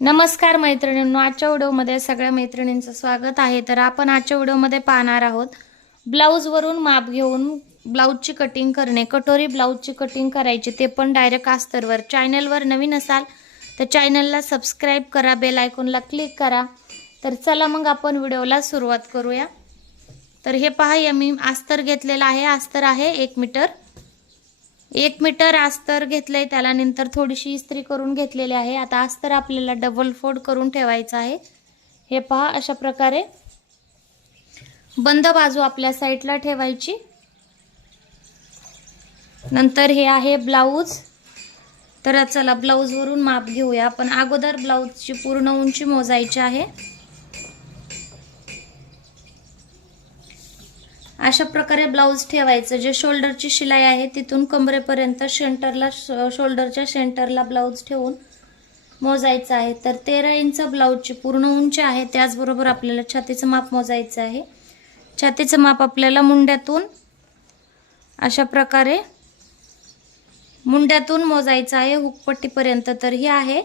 नमस्कार मैत्रिणींनो आजच्या व्हिडिओमध्ये सगळ्या मैत्रिणींचं स्वागत आहे. तर आपण आजच्या व्हिडिओमध्ये पाहणार आहोत ब्लाऊजवरून माप घेऊन ब्लाऊजची कटिंग करणे. कटोरी ब्लाऊजची कटिंग करायची ते पण डायरेक्ट अस्तरवर चॅनलवर नवीन असाल तर चॅनलला सबस्क्राईब करा बेल आयकॉनला क्लिक करा. तर चला मग आपण व्हिडिओला सुरुवात करूया. तर हे पहा या मी अस्तर घेतलेलं आहे. आस्तर आहे एक मीटर. एक मीटर अस्तर घेतलंय त्याला नंतर थोडीशी इस्त्री करून घेतलेली आहे. आता अस्तर आपल्याला डबल फोल्ड करून ठेवायचं आहे. हे पहा अशा प्रकारे बंद बाजू आपल्या साईडला ठेवायची. नंतर हे आहे ब्लाऊज तर चला ब्लाऊजवरून माप घेऊया. आपण अगोदर ब्लाऊजची पूर्ण उंची मोजायची आहे. अशा प्रकारे ब्लाऊज ठेवायचं. जे शोल्डरची शिलाई आहे तिथून कमरेपर्यंत सेंटरला शोल्डरच्या सेंटरला ब्लाऊज ठेवून मोजायचं आहे. तर तेरा इंच ब्लाऊजची पूर्ण उंची आहे. त्याचबरोबर आपल्याला छातीचं माप मोजायचं आहे. छातीचं माप आपल्याला मुंड्यातून अशा प्रकारे मुंड्यातून मोजायचं आहे हुकपट्टीपर्यंत. तर हे आहे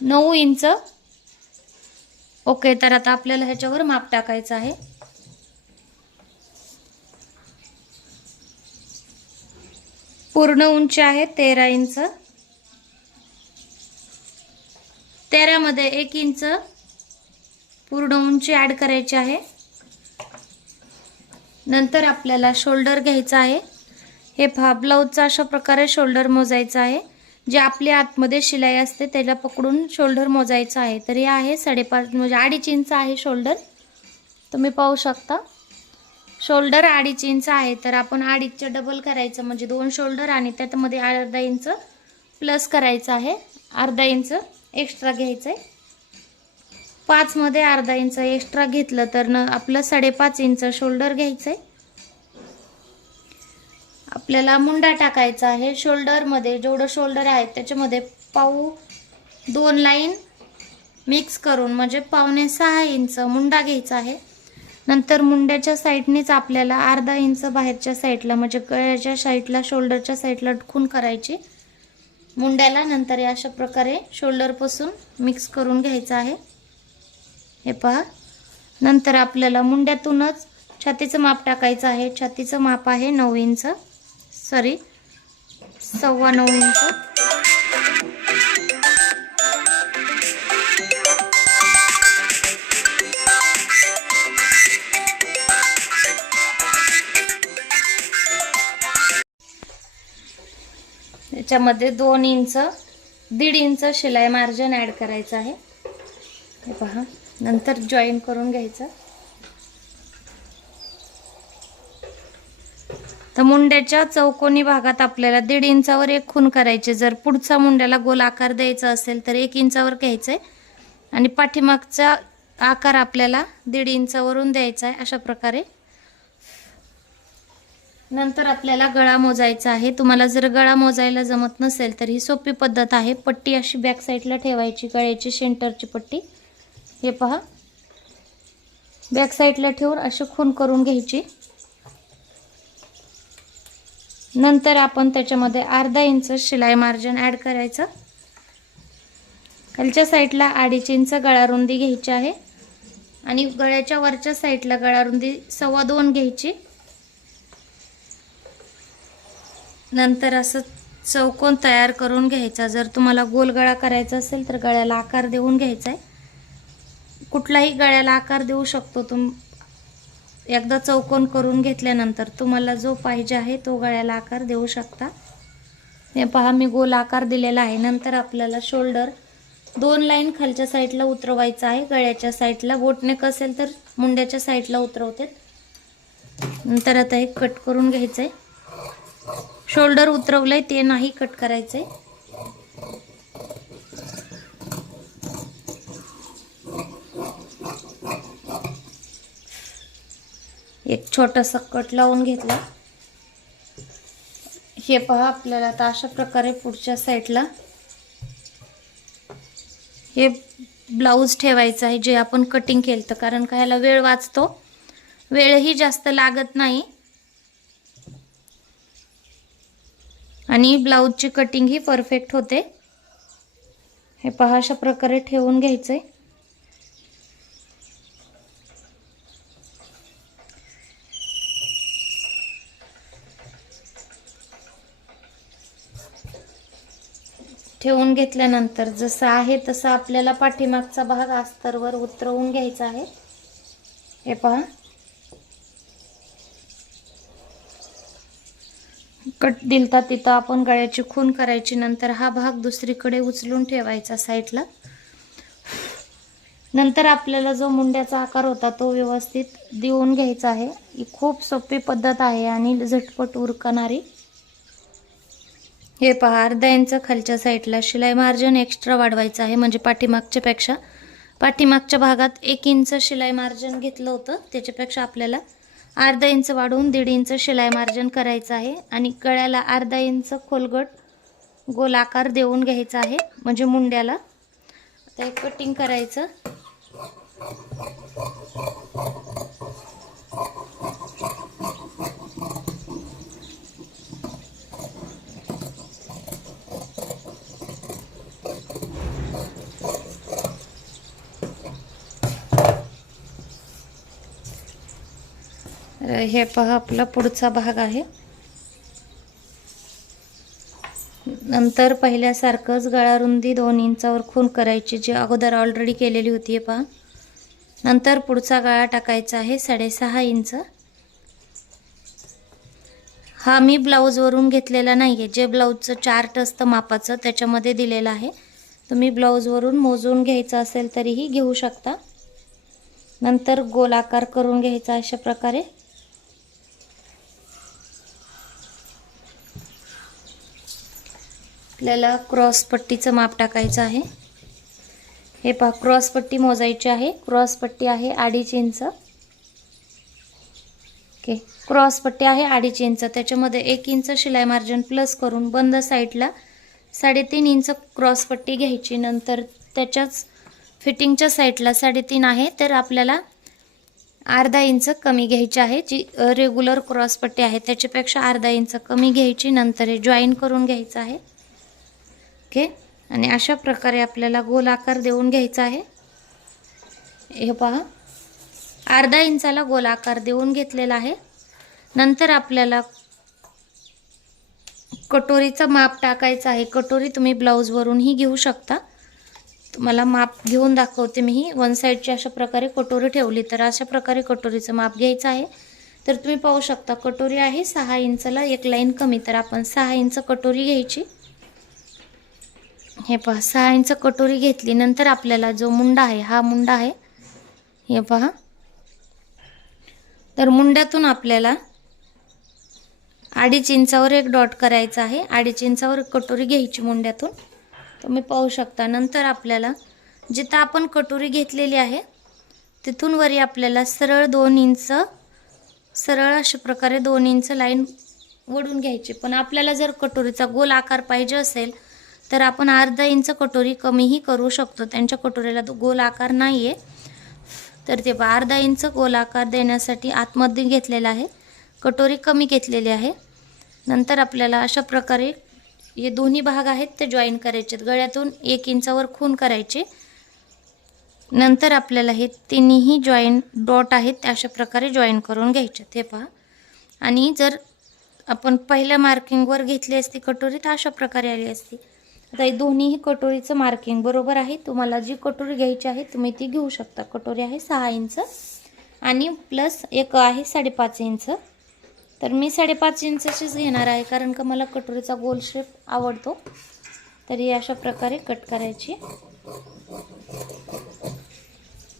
नऊ इंच. ओके तर आता आपल्याला ह्याच्यावर माप टाकायचं आहे. पूर्ण उंची आहे तेरा इंच. तेरामध्ये एक इंच पूर्ण उंची ॲड करायची आहे. नंतर आपल्याला शोल्डर घ्यायचा आहे. हे फा ब्लाऊजचा अशा प्रकारे शोल्डर मोजायचं आहे. जे आपल्या आतमध्ये शिलाई असते त्याला पकडून शोल्डर मोजायचं आहे. तर हे आहे साडेपाच म्हणजे अडीच इंच आहे शोल्डर तुम्ही पाहू शकता. शोल्डर अडीच इंच आहे तर आपण अडीचचं डबल करायचं म्हणजे दोन शोल्डर आणि त्यातमध्ये अर्धा इंच प्लस करायचं आहे. अर्धा इंच एक्स्ट्रा घ्यायचं आहे पाचमध्ये अर्धा इंच एक्स्ट्रा घेतलं तर न आपलं साडेपाच इंच शोल्डर घ्यायचं आहे आपल्याला मुंडा टाकायचा आहे शोल्डरमध्ये जेवढं शोल्डर आहे त्याच्यामध्ये पाऊ दोन लाईन मिक्स करून म्हणजे पावणे सहा इंच मुंडा घ्यायचा आहे. नंतर मुंड्याच्या साईडनेच आपल्याला अर्धा इंच बाहेरच्या साईडला म्हणजे गळ्याच्या साईडला शोल्डरच्या साईडला खून करायची. मुंड्याला नंतर या अशा प्रकारे शोल्डरपासून मिक्स करून घ्यायचं आहे. हे पहा. नंतर आपल्याला मुंड्यातूनच छातीचं माप टाकायचं आहे. छातीचं माप आहे नऊ इंच. सॉरी सव्वा नऊ इंच. याच्यामध्ये दोन इंच दीड इंच शिलाई मार्जिन ॲड करायचं आहे. हे पहा नंतर जॉईन करून घ्यायचं. तर मुंड्याच्या चौकोनी भागात आपल्याला दीड इंचावर एक खून करायचे. जर पुढचा मुंड्याला गोल आकार द्यायचा असेल तर एक इंचावर घ्यायचं आहे आणि पाठीमागचा आकार आपल्याला दीड इंचावरून द्यायचा आहे अशा प्रकारे. नंतर आपल्याला गळा मोजायचा आहे. तुम्हाला जर गळा मोजायला जमत नसेल तर ही सोपी पद्धत आहे. पट्टी अशी बॅक साईडला ठेवायची गळ्याची सेंटरची पट्टी. हे पहा. बॅक साईडला ठेवून अशी खून करून घ्यायची. नंतर आपण त्याच्यामध्ये अर्धा इंच शिलाई मार्जिन ॲड करायचं. खालच्या साईडला अडीच इंच गळा रुंदी घ्यायची आहे. आणि गळ्याच्या वरच्या साईडला गळा रुंदी सव्वा दोन घ्यायची. नंतर असं चौकोन तयार करून घ्यायचा. जर तुम्हाला गोल गळा करायचा असेल तर गळ्याला आकार देऊन घ्यायचा आहे कुठलाही गळ्याला आकार देऊ शकतो तुम एकदा चौकोन करून घेतल्यानंतर तुम्हाला जो पाहिजे आहे तो गळ्याला आकार देऊ शकता. हे पहा मी गोल आकार दिलेला आहे. नंतर आपल्याला शोल्डर दोन लाईन खालच्या साईडला उतरवायचं आहे. गळ्याच्या साईडला बोटनेक असेल तर मुंड्याच्या साईडला उतरवते. नंतर आता हे कट करून घ्यायचं आहे शोल्डर उतरवलंय ते नाही कट करायचंय. एक छोटासा कट लावून घेतला. हे पहा आपल्याला आता अशा प्रकारे पुढच्या साईडला हे ब्लाऊज ठेवायचं आहे जे आपण कटिंग केलं तर कारण का ह्याला वेळ वाचतो. वेळही जास्त लागत नाही. आणि ब्लाऊजची कटिंग ही परफेक्ट होते. हे पहा अशा प्रकारे ठेवून घ्यायचं आहे ठेवून घेतल्यानंतर जसं आहे तसं आपल्याला पाठीमागचा भाग अस्तरवर उतरवून घ्यायचा आहे. हे पहा. कट दिलता तिथं आपण गळ्याची खून करायची नंतर हा भाग दुसरीकडे उचलून ठेवायचा साईडला. नंतर आपल्याला जो मुंड्याचा आकार होता तो व्यवस्थित देऊन घ्यायचा आहे. ही खूप सोपी पद्धत आहे आणि झटपट उरकणारी. हे पहा अर्धा इंच खालच्या साईडला शिलाई मार्जिन एक्स्ट्रा वाढवायचं आहे म्हणजे पाठीमागच्या पेक्षा पाठीमागच्या भागात एक इंच शिलाई मार्जिन घेतलं होतं त्याच्यापेक्षा आपल्याला अर्धा इंच वाढवून दीड इंच शिलाई मार्जन करायचं आहे आणि गळ्याला अर्धा इंच खोलगट गोलाकार देऊन घ्यायचा आहे म्हणजे मुंड्याला. आता कटिंग करायचं. तर हे पहा आपला पुढचा भाग आहे. नंतर पहिल्यासारखंच गळा रुंदी दोन इंचावर खून करायची जी अगोदर ऑलरेडी केलेली होती आहे पहा. नंतर पुढचा गळा टाकायचा आहे साडेसहा इंच. हा मी ब्लाऊजवरून घेतलेला नाही आहे जे ब्लाऊजचं चार्ट असतं मापाचं त्याच्यामध्ये दिलेलं आहे. तुम्ही ब्लाऊजवरून मोजून घ्यायचं असेल तरीही घेऊ शकता. नंतर गोल आकार करून घ्यायचा अशा प्रकारे. आपल्याला क्रॉसपट्टीचं माप टाकायचं आहे. हे पहा क्रॉसपट्टी मोजायची आहे. क्रॉस पट्टी आहे अडीच इंच. ओके. क्रॉस पट्टी आहे अडीच इंच. त्याच्यामध्ये एक इंच शिलाई मार्जिन प्लस करून बंद साईडला साडेतीन इंच क्रॉस पट्टी घ्यायची. नंतर त्याच्याच फिटिंगच्या साईडला साडेतीन आहे तर आपल्याला अर्धा इंच कमी घ्यायची आहे जी रेग्युलर क्रॉसपट्टी आहे. त्याच्यापेक्षा अर्धा इंच कमी घ्यायची. नंतर हे जॉईन करून घ्यायचं आहे. ओके. आणि अशा प्रकारे आपल्याला गोल आकार देऊन घ्यायचा आहे. हे पहा. अर्धा इंचाला गोल आकार देऊन घेतलेला आहे. नंतर आपल्याला कटोरीचं माप टाकायचं आहे. कटोरी तुम्ही ब्लाऊजवरूनही घेऊ शकता. तुम्हाला माप घेऊन दाखवते मी ही वन साईडची अशा प्रकारे कटोरी ठेवली तर अशा प्रकारे कटोरीचं माप घ्यायचं आहे. तर तुम्ही पाहू शकता कटोरी आहे सहा इंचला एक लाईन कमी. तर आपण सहा इंच कटोरी घ्यायची. हे पहा सहा इंच कटोरी घेतली. नंतर आपल्याला जो मुंडा आहे हा मुंडा आहे. हे पहा. तर मुंड्यातून आपल्याला अडीच इंचावर एक डॉट करायचा आहे. अडीच इंचावर कटोरी घ्यायची मुंड्यातून. तुम्ही पाहू शकता. नंतर आपल्याला जिथं आपण कटोरी घेतलेली आहे तिथून वरी आपल्याला सरळ दोन इंच सरळ अशा प्रकारे दोन इंच लाईन वडून घ्यायची. पण आपल्याला जर कटोरीचा गोल आकार पाहिजे असेल तर आपण अर्धा इंच कटोरी कमीही करू शकतो. त्यांच्या कटोरीला तो गोल आकार नाही आहे तर ते पहा, अर्धा इंच गोल आकार देण्यासाठी आतमध्ये घेतलेला आहे. कटोरी कमी घेतलेली आहे. नंतर आपल्याला अशा प्रकारे हे दोन्ही भाग आहेत ते जॉईन करायचे आहेत गळ्यातून एक इंचावर खून करायचे. नंतर आपल्याला हे तिन्ही जॉईन डॉट आहेत ते अशा प्रकारे जॉईन करून घ्यायचे ते पहा. आणि जर आपण पहिल्या मार्किंगवर घेतली असती कटोरी तर अशा प्रकारे आली असती. आता दोन्हीही कटोरीचं मार्किंग बरोबर आहे. तुम्हाला जी कटोरी घ्यायची आहे तुम्ही ती घेऊ शकता. कटोरी आहे सहा इंच आणि प्लस एक आहे साडेपाच इंच. तर मी साडेपाच इंचचीच घेणार आहे कारण का मला कटोरीचा गोल शेप आवडतो. तर ही अशा प्रकारे कट करायची.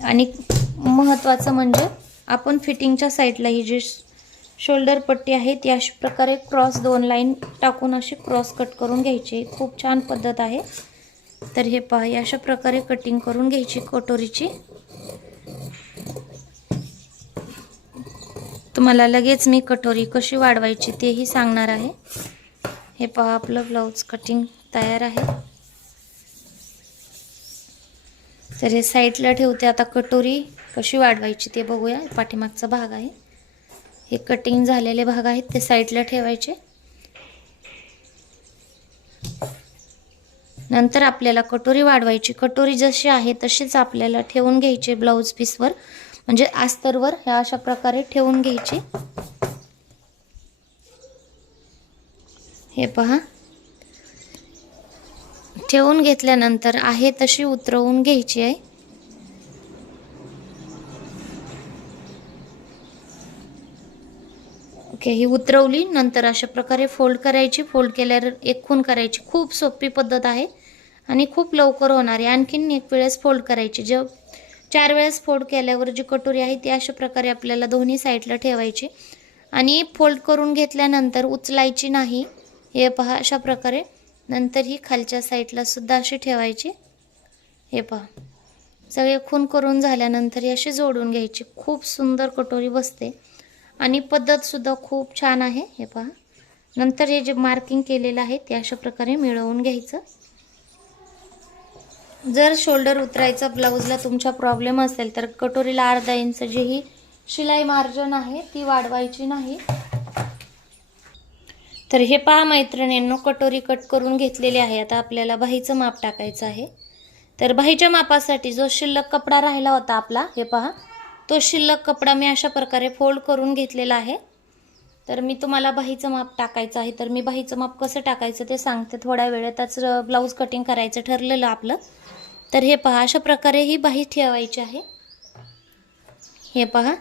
आणि महत्त्वाचं म्हणजे आपण फिटिंगच्या साईडला ही जी शोल्डर पट्टी आहे ती अशा प्रकारे क्रॉस दोन लाईन टाकून अशी क्रॉस कट करून घ्यायची. खूप छान पद्धत आहे. तर हे पहा अशा प्रकारे कटिंग करून घ्यायची कटोरीची. तुम्हाला लगेच मी कटोरी कशी वाढवायची तेही सांगणार आहे. हे पहा आपलं ब्लाऊज कटिंग तयार आहे. तर हे साईडला ठेवते. आता कटोरी कशी वाढवायची ते बघूया. पाठीमागचा भाग आहे. हे कटिंग झालेले भाग आहेत ते साईडला ठेवायचे. नंतर आपल्याला कटोरी वाढवायची. कटोरी जशी आहे तशीच आपल्याला ठेवून घ्यायची ब्लाऊज पीसवर म्हणजे आस्तरवर ह्या अशा प्रकारे ठेवून घ्यायची. हे पहा. ठेवून घेतल्यानंतर आहे तशी उतरवून घ्यायची आहे. ओके ही उतरवली. नंतर अशा प्रकारे फोल्ड करायची. फोल्ड केल्यावर एक खून करायची. खूप सोपी पद्धत आहे आणि खूप लवकर होणार आहे. आणखीन एक वेळेस फोल्ड करायची. जे चार वेळेस फोल्ड केल्यावर जी कटोरी आहे ती अशा प्रकारे आपल्याला दोन्ही साईडला ठेवायची. आणि फोल्ड करून घेतल्यानंतर उचलायची नाही. हे पहा अशा प्रकारे. नंतर ही खालच्या साईडला सुद्धा अशी ठेवायची. हे पहा. सगळे खून करून झाल्यानंतर ही अशी जोडून घ्यायची. खूप सुंदर कटोरी बसते. आणि पद्धतसुद्धा खूप छान आहे हे पहा. नंतर हे जे मार्किंग केलेलं आहे ते अशा प्रकारे मिळवून घ्यायचं. जर शोल्डर उतरायचा ब्लाऊजला तुमचा प्रॉब्लेम असेल तर कटोरीला अर्धा इंच जी ही शिलाई मार्जन आहे ती वाढवायची नाही. तर हे पहा मैत्रिणींनो कटोरी कट करून घेतलेली आहे. आता आपल्याला बाहीचं माप टाकायचं आहे. तर बाहीच्या मापासाठी जो शिल्लक कपडा राहिला होता आपला हे पहा. तो शिल्लक कपडा मी अशा प्रकारे फोल्ड करून घेतलेला आहे. तर मी तुम्हाला बाहीचं माप टाकायचं आहे. तर मी बाहीचं माप कसं टाकायचं ते सांगते. थोड्या वेळेतच ब्लाऊज कटिंग करायचं ठरलेलं आपलं. तर हे पहा अशा प्रकारे ही बाही ठेवायची आहे. हे पहा.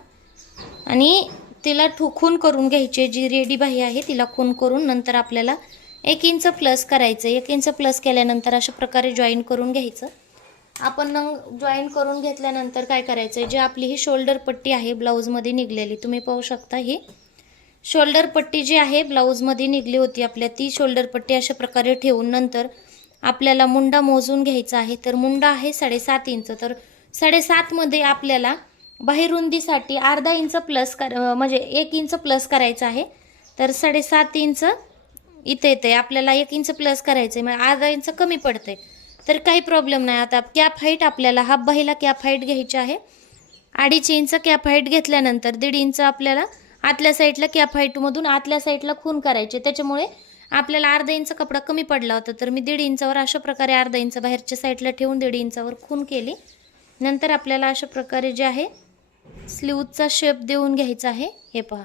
आणि तिला ठु खून करून घ्यायची. जी रेडी बाही आहे तिला खून करून नंतर आपल्याला एक इंच प्लस करायचं. एक इंच प्लस केल्यानंतर अशा प्रकारे जॉईन करून घ्यायचं. आपण नंग जॉईन करून घेतल्यानंतर काय करायचं आहे जे आपली ही शोल्डर पट्टी आहे ब्लाऊजमध्ये निघलेली तुम्ही पाहू शकता ही. शोल्डर पट्टी जी आहे ब्लाऊजमध्ये निघली होती आपल्या ती शोल्डर पट्टी अशा प्रकारे ठेवून नंतर आपल्याला मुंडा मोजून घ्यायचा आहे. तर मुंडा आहे साडेसात इंच. तर साडेसातमध्ये आपल्याला बाहेरुंदीसाठी अर्धा इंच प्लस कर म्हणजे एक इंच प्लस करायचं आहे. तर साडेसात इंच इथे येते आपल्याला एक इंच प्लस करायचं आहे म्हणजे अर्धा इंच कमी पडतंय. तर काही प्रॉब्लेम नाही. आता कॅप हाईट आपल्याला हाफ बाहीला कॅप हाईट घ्यायची आहे. अडीच इंच कॅप हाईट घेतल्यानंतर दीड इंच आपल्याला आतल्या साईडला कॅप हाईटमधून आतल्या साईडला खून करायचे. त्याच्यामुळे आपल्याला अर्धा इंच कपडा कमी पडला होता. तर मी दीड इंचावर अशा प्रकारे अर्धा इंच बाहेरच्या साईडला ठेवून दीड इंचावर खून केली. नंतर आपल्याला अशा प्रकारे जे आहे स्लीवचा शेप देऊन घ्यायचा आहे. हे पहा.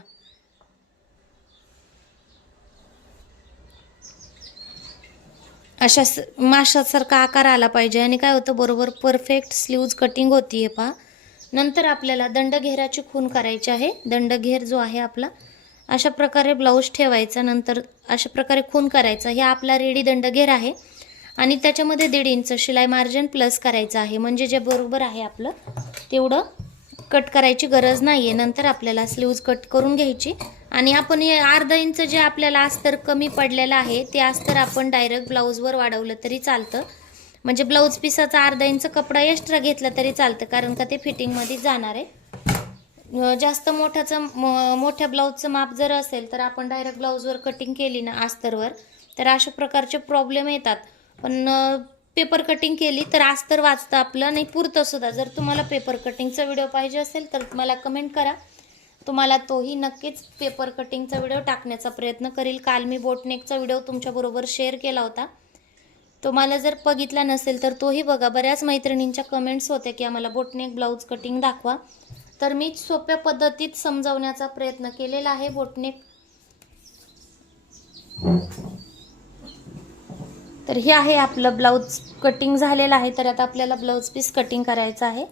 अशा स माशासारखा आकार आला पाहिजे. आणि काय होतं बरोबर परफेक्ट स्लीव्ज कटिंग होती आहे पहा. नंतर आपल्याला दंडघेराची खून करायची आहे. दंडघेर जो आहे आपला अशा प्रकारे ब्लाऊज ठेवायचा. नंतर अशा प्रकारे खून करायचा. हे आपला रेडी दंडघेर आहे. आणि त्याच्यामध्ये दीड इंच शिलाई मार्जिन प्लस करायचं आहे. म्हणजे जे बरोबर आहे आपलं तेवढं कट करायची गरज नाही आहे नंतर आपल्याला स्लीव्ज कट करून घ्यायची. आणि आपण हे अर्धा इंच जे आपल्याला अस्तर कमी पडलेलं आहे ते अस्तर आपण डायरेक्ट ब्लाऊजवर वाढवलं तरी चालतं. म्हणजे ब्लाऊज पिसाचा अर्धा इंच कपडा एक्स्ट्रा घेतला तरी चालतं कारण का ते फिटिंगमध्ये जाणार आहे. जास्त मोठ्याचं म- मोठ्या ब्लाऊजचं माप जर असेल तर आपण डायरेक्ट ब्लाऊजवर कटिंग केली ना अस्तरवर तर अशा प्रकारचे प्रॉब्लेम येतात. पण पेपर कटिंग केली तर अस्तर वाचतं आपलं नाही पुरतं सुद्धा. जर तुम्हाला पेपर कटिंगचा व्हिडिओ पाहिजे असेल तर मला कमेंट करा. तुम्हाला तोही नक्कीच पेपर कटिंगचा व्हिडिओ टाकण्याचा प्रयत्न करील. काल मी बोटनेकचा व्हिडिओ तुमच्याबरोबर शेअर केला होता. तुम्हाला जर बघितला नसेल तर तोही बघा. बऱ्याच मैत्रिणींच्या कमेंट्स होते की आम्हाला बोटनेक ब्लाऊज कटिंग दाखवा. तर मी सोप्या पद्धतीत समजावण्याचा प्रयत्न केलेला आहे बोटनेक तर हे आहे आपलं ब्लाऊज कटिंग झालेलं आहे. तर आता आपल्याला ब्लाऊज पीस कटिंग करायचं आहे.